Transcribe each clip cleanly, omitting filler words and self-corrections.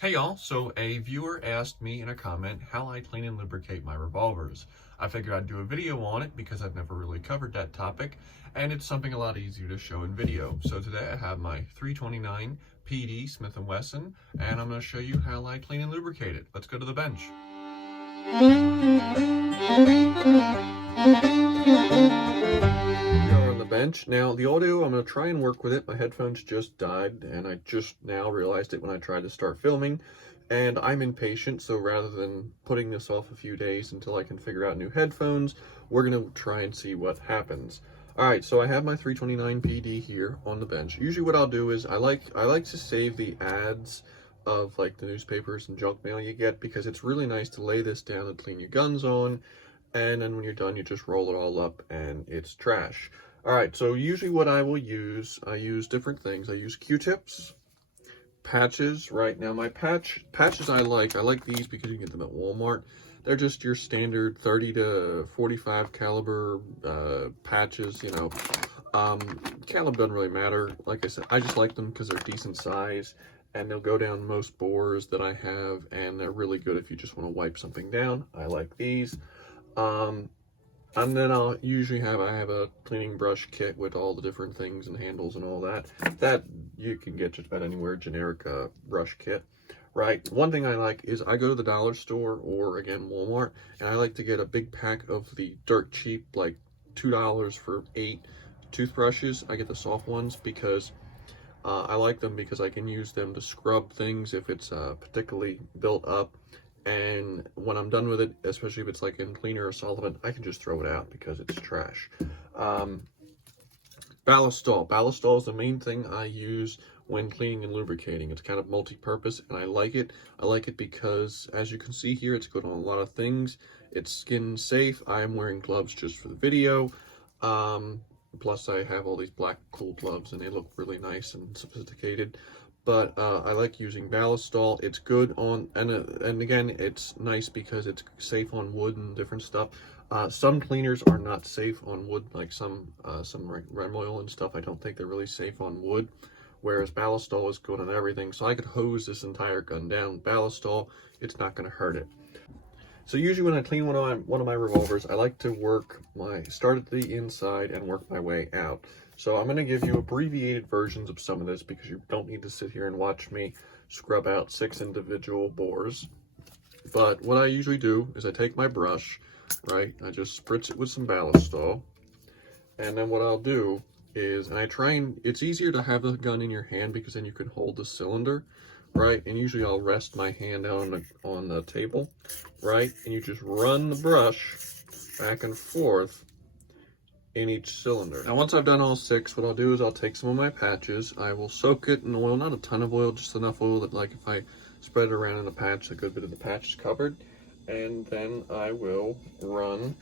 Hey y'all, so a viewer asked me in a comment how I clean and lubricate my revolvers. I figured I'd do a video on it because I've never really covered that topic, and it's something a lot easier to show in video. So today I have my 329 PD Smith & Wesson, and I'm going to show you how I clean and lubricate it. Let's go to the bench. We are on the bench. Now the audio, I'm going to try and work with it. My headphones just died and I just now realized it when I tried to start filming, and I'm impatient, so rather than putting this off a few days until I can figure out new headphones, we're going to try and see what happens. Alright, so I have my 329 PD here on the bench. Usually what I'll do is I like to save the ads of like the newspapers and junk mail you get, because it's really nice to lay this down and clean your guns on, and then when you're done you just roll it all up and it's trash. Alright, so usually what I will use, I use different things. I use Q-tips, patches. Right now my patches I like these because you can get them at Walmart. They're just your standard 30 to 45 caliber patches, you know. Caliber doesn't really matter. Like I said, I just like them because they're decent size and they'll go down most bores that I have, and they're really good if you just want to wipe something down. I like these. And then I'll usually have a cleaning brush kit with all the different things and handles and all that. That you can get just about anywhere, generic brush kit. Right, one thing I like is I go to the dollar store or again Walmart, and I like to get a big pack of the dirt cheap, like $2 for 8 toothbrushes. I get the soft ones because I like them because I can use them to scrub things if it's particularly built up. And when I'm done with it, especially if it's like in cleaner or solvent, I can just throw it out because it's trash. Ballistol. Ballistol is the main thing I use when cleaning and lubricating. It's kind of multi-purpose and I like it. I like it because, as you can see here, it's good on a lot of things. It's skin safe. I am wearing gloves just for the video. Plus I have all these black cool gloves and they look really nice and sophisticated. But I like using Ballistol. It's good on, and again, it's nice because it's safe on wood and different stuff. Some cleaners are not safe on wood, like some Rem oil and stuff. I don't think they're really safe on wood, whereas Ballistol is good on everything. So I could hose this entire gun down. Ballistol, it's not going to hurt it. So usually when I clean one of my revolvers, I like to start at the inside and work my way out. So I'm going to give you abbreviated versions of some of this because you don't need to sit here and watch me scrub out 6 individual bores. But what I usually do is I take my brush, right, I just spritz it with some Ballistol, and then what I'll do is, it's easier to have the gun in your hand because then you can hold the cylinder, right, and usually I'll rest my hand out on the table, right, and you just run the brush back and forth in each cylinder. Now once I've done all 6, what I'll do is I'll take some of my patches, I will soak it in oil, not a ton of oil, just enough oil that like if I spread it around in a patch, a good bit of the patch is covered, and then I will run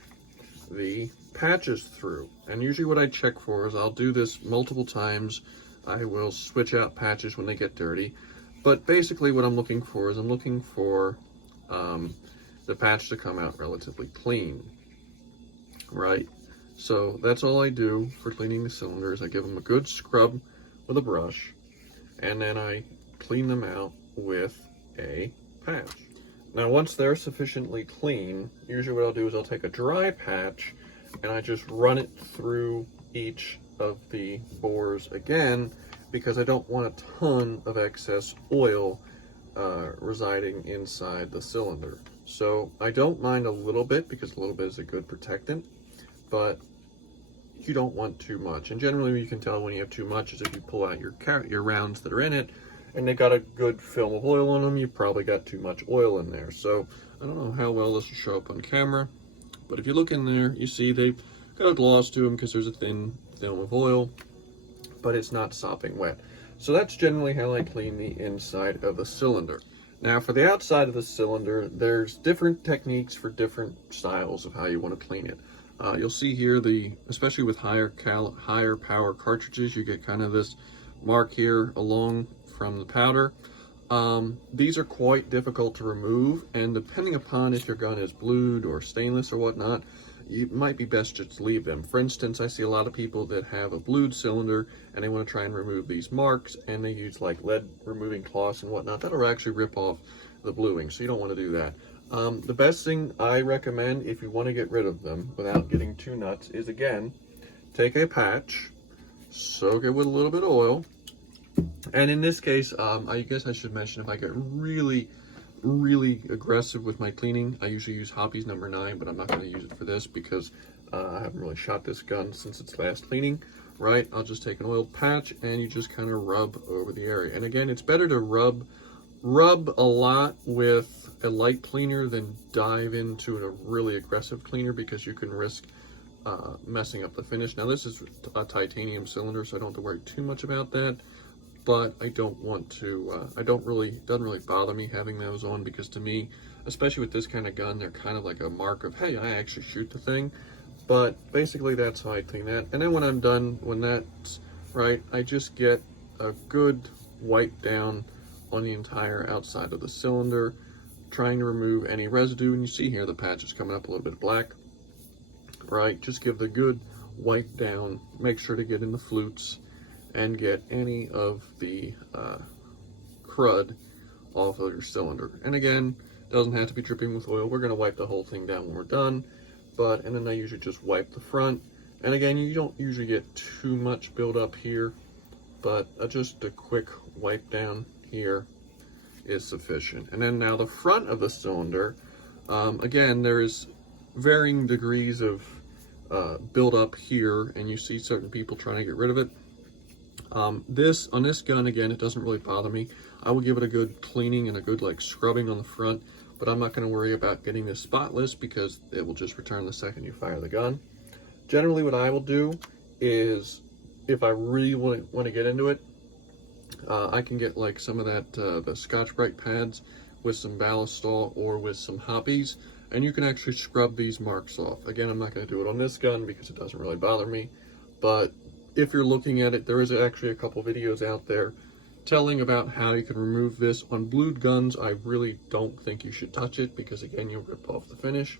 the patches through. And usually what I check for is, I'll do this multiple times, I will switch out patches when they get dirty, but basically what I'm looking for is I'm looking for the patch to come out relatively clean, right? So that's all I do for cleaning the cylinders. I give them a good scrub with a brush, and then I clean them out with a patch. Now once they're sufficiently clean, usually what I'll do is I'll take a dry patch and I just run it through each of the bores again, because I don't want a ton of excess oil residing inside the cylinder. So I don't mind a little bit because a little bit is a good protectant, but you don't want too much. And generally you can tell when you have too much is if you pull out your rounds that are in it and they got a good film of oil on them, you probably got too much oil in there. So I don't know how well this will show up on camera, but if you look in there, you see they've got a gloss to them because there's a thin film of oil, but it's not sopping wet. So that's generally how I clean the inside of the cylinder. Now for the outside of the cylinder, there's different techniques for different styles of how you want to clean it. You'll see here, especially with higher power cartridges, you get kind of this mark here along from the powder. These are quite difficult to remove, and depending upon if your gun is blued or stainless or whatnot, it might be best just to leave them. For instance, I see a lot of people that have a blued cylinder and they want to try and remove these marks, and they use like lead removing cloths and whatnot. That'll actually rip off the bluing, so you don't want to do that. The best thing I recommend if you want to get rid of them without getting too nuts is, again, take a patch, soak it with a little bit of oil, and in this case, I guess I should mention, if I get really aggressive with my cleaning, I usually use Hobby's number 9, but I'm not going to use it for this because I haven't really shot this gun since its last cleaning, right? I'll just take an oiled patch and you just kind of rub over the area. And again, it's better to rub a lot with a light cleaner than dive into a really aggressive cleaner, because you can risk messing up the finish. Now this is a titanium cylinder, so I don't have to worry too much about that. But I don't want to, doesn't really bother me having those on, because to me, especially with this kind of gun, they're kind of like a mark of, hey, I actually shoot the thing. But basically that's how I clean that. And then when I'm done, when that's right, I just get a good wipe down on the entire outside of the cylinder, trying to remove any residue. And you see here the patch is coming up a little bit black, right? Just give the good wipe down, make sure to get in the flutes and get any of the crud off of your cylinder. And again, doesn't have to be dripping with oil. We're going to wipe the whole thing down when we're done. And then I usually just wipe the front. And again, you don't usually get too much buildup here, but just a quick wipe down here is sufficient. And then now the front of the cylinder, again, there's varying degrees of buildup here, and you see certain people trying to get rid of it. On this gun, again, it doesn't really bother me. I will give it a good cleaning and a good like scrubbing on the front, but I'm not going to worry about getting this spotless because it will just return the second you fire the gun. Generally, what I will do is, if I really want to get into it, I can get like some of that the Scotch-Brite pads with some Ballistol or with some Hoppies, and you can actually scrub these marks off. Again, I'm not going to do it on this gun because it doesn't really bother me, but if you're looking at it, there is actually a couple videos out there telling about how you can remove this. On blued guns, I really don't think you should touch it because, again, you'll rip off the finish.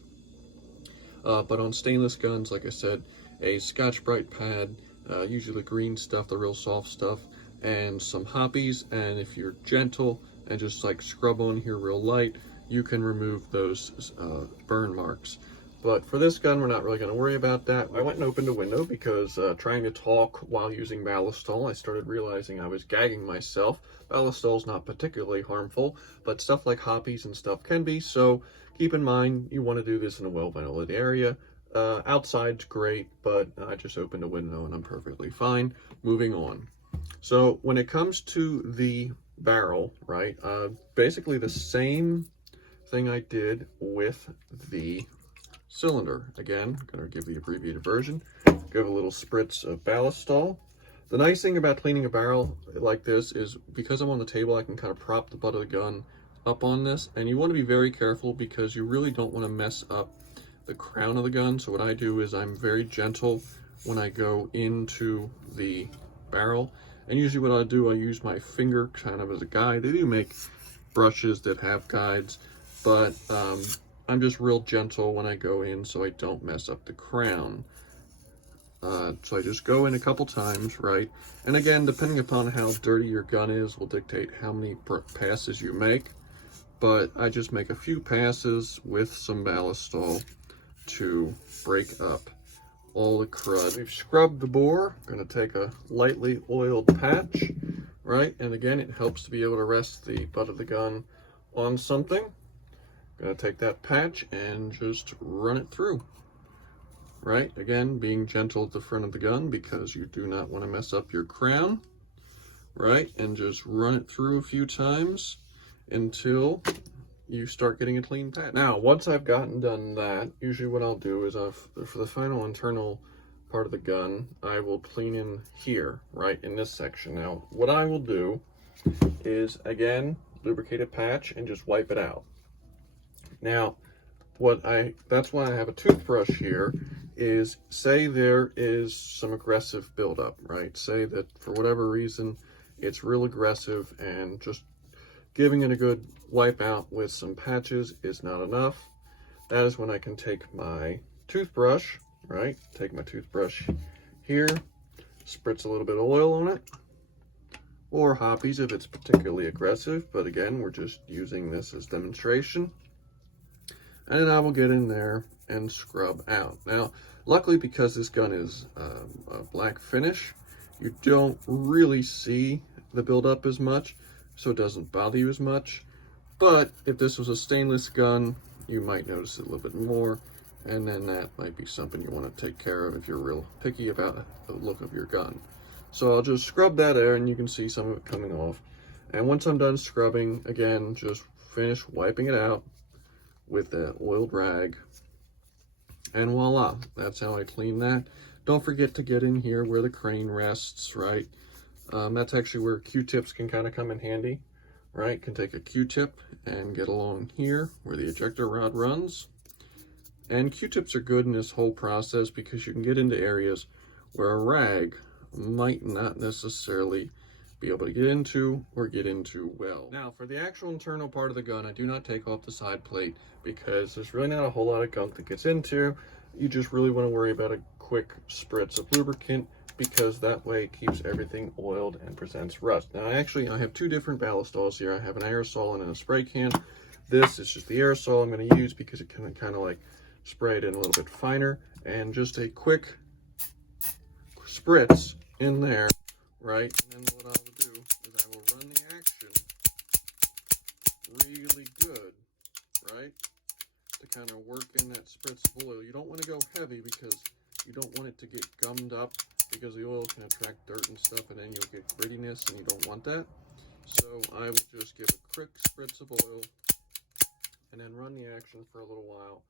But on stainless guns, like I said, a Scotch-Brite pad, usually the green stuff, the real soft stuff, and some Hoppies, and if you're gentle and just like scrub on here real light, you can remove those burn marks. But for this gun, we're not really going to worry about that. I went and opened a window because trying to talk while using Ballistol, I started realizing I was gagging myself. Ballistol's not particularly harmful, but stuff like Hoppies and stuff can be. So keep in mind, you want to do this in a well-ventilated area. Outside's great, but I just opened a window and I'm perfectly fine. Moving on. So when it comes to the barrel, right, basically the same thing I did with the cylinder. Again, I'm going to give the abbreviated version. Give a little spritz of Ballistol. The nice thing about cleaning a barrel like this is because I'm on the table, I can kind of prop the butt of the gun up on this, and you want to be very careful because you really don't want to mess up the crown of the gun. So what I do is I'm very gentle when I go into the barrel, and usually what I do, I use my finger kind of as a guide. They do make brushes that have guides, but I'm just real gentle when I go in so I don't mess up the crown. So I just go in a couple times, right? And again, depending upon how dirty your gun is will dictate how many passes you make. But I just make a few passes with some Ballistol to break up all the crud. We've scrubbed the bore. I'm going to take a lightly oiled patch, right? And again, it helps to be able to rest the butt of the gun on something. Gonna take that patch and just run it through, right? Again, being gentle at the front of the gun because you do not want to mess up your crown, right? And just run it through a few times until you start getting a clean patch. Now, once I've gotten done that, usually what I'll do is for the final internal part of the gun, I will clean in here, right, in this section. Now, what I will do is, again, lubricate a patch and just wipe it out. Now, that's why I have a toothbrush here, is say there is some aggressive buildup, right? Say that for whatever reason, it's real aggressive and just giving it a good wipe out with some patches is not enough. That is when I can take my toothbrush, right? Take my toothbrush here, spritz a little bit of oil on it, or hoppies if it's particularly aggressive, but again, we're just using this as demonstration. And then I will get in there and scrub out. Now, luckily, because this gun is a black finish, you don't really see the buildup as much, so it doesn't bother you as much. But if this was a stainless gun, you might notice it a little bit more, and then that might be something you want to take care of if you're real picky about the look of your gun. So I'll just scrub that there, and you can see some of it coming off. And once I'm done scrubbing, again, just finish wiping it out with that oiled rag. And voila, that's how I clean that. Don't forget to get in here where the crane rests, right? That's actually where Q-tips can kind of come in handy, right? Can take a Q-tip and get along here where the ejector rod runs. And Q-tips are good in this whole process because you can get into areas where a rag might not necessarily be able to get into or get into well. Now, for the actual internal part of the gun, I do not take off the side plate because there's really not a whole lot of gunk that gets into. You just really want to worry about a quick spritz of lubricant because that way it keeps everything oiled and presents rust. Now, I have two different ballastos here. I have an aerosol and a spray can. This is just the aerosol I'm going to use because it can kind of like spray it in a little bit finer, and just a quick spritz in there, right? And then what I will do is I will run the action really good, right? To kind of work in that spritz of oil. You don't want to go heavy because you don't want it to get gummed up because the oil can attract dirt and stuff, and then you'll get grittiness, and you don't want that. So I will just give a quick spritz of oil and then run the action for a little while,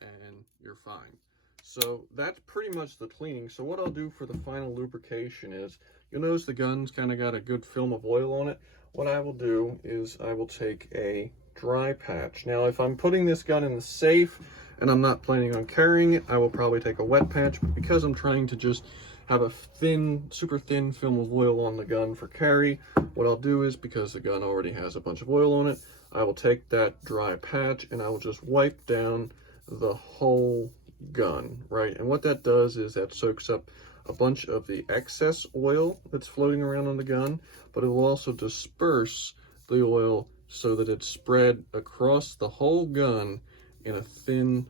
and you're fine. So that's pretty much the cleaning. So what I'll do for the final lubrication is, you'll notice the gun's kind of got a good film of oil on it. What I will do is I will take a dry patch. Now, if I'm putting this gun in the safe and I'm not planning on carrying it, I will probably take a wet patch, but because I'm trying to just have a thin, super thin film of oil on the gun for carry, what I'll do is, because the gun already has a bunch of oil on it, I will take that dry patch and I will just wipe down the whole gun, right? And what that does is that soaks up a bunch of the excess oil that's floating around on the gun, but it will also disperse the oil so that it's spread across the whole gun in a thin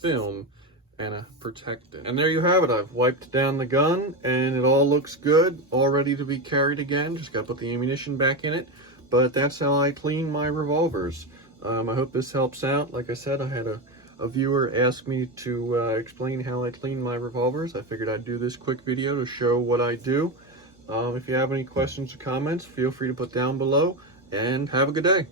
film and a protectant. And there you have it. I've wiped down the gun and it all looks good, all ready to be carried again. Just got to put the ammunition back in it. But that's how I clean my revolvers. I hope this helps out. Like I said, I had a viewer ask me to explain how I clean my revolvers. I figured I'd do this quick video to show what I do. If you have any questions or comments, feel free to put down below, and have a good day.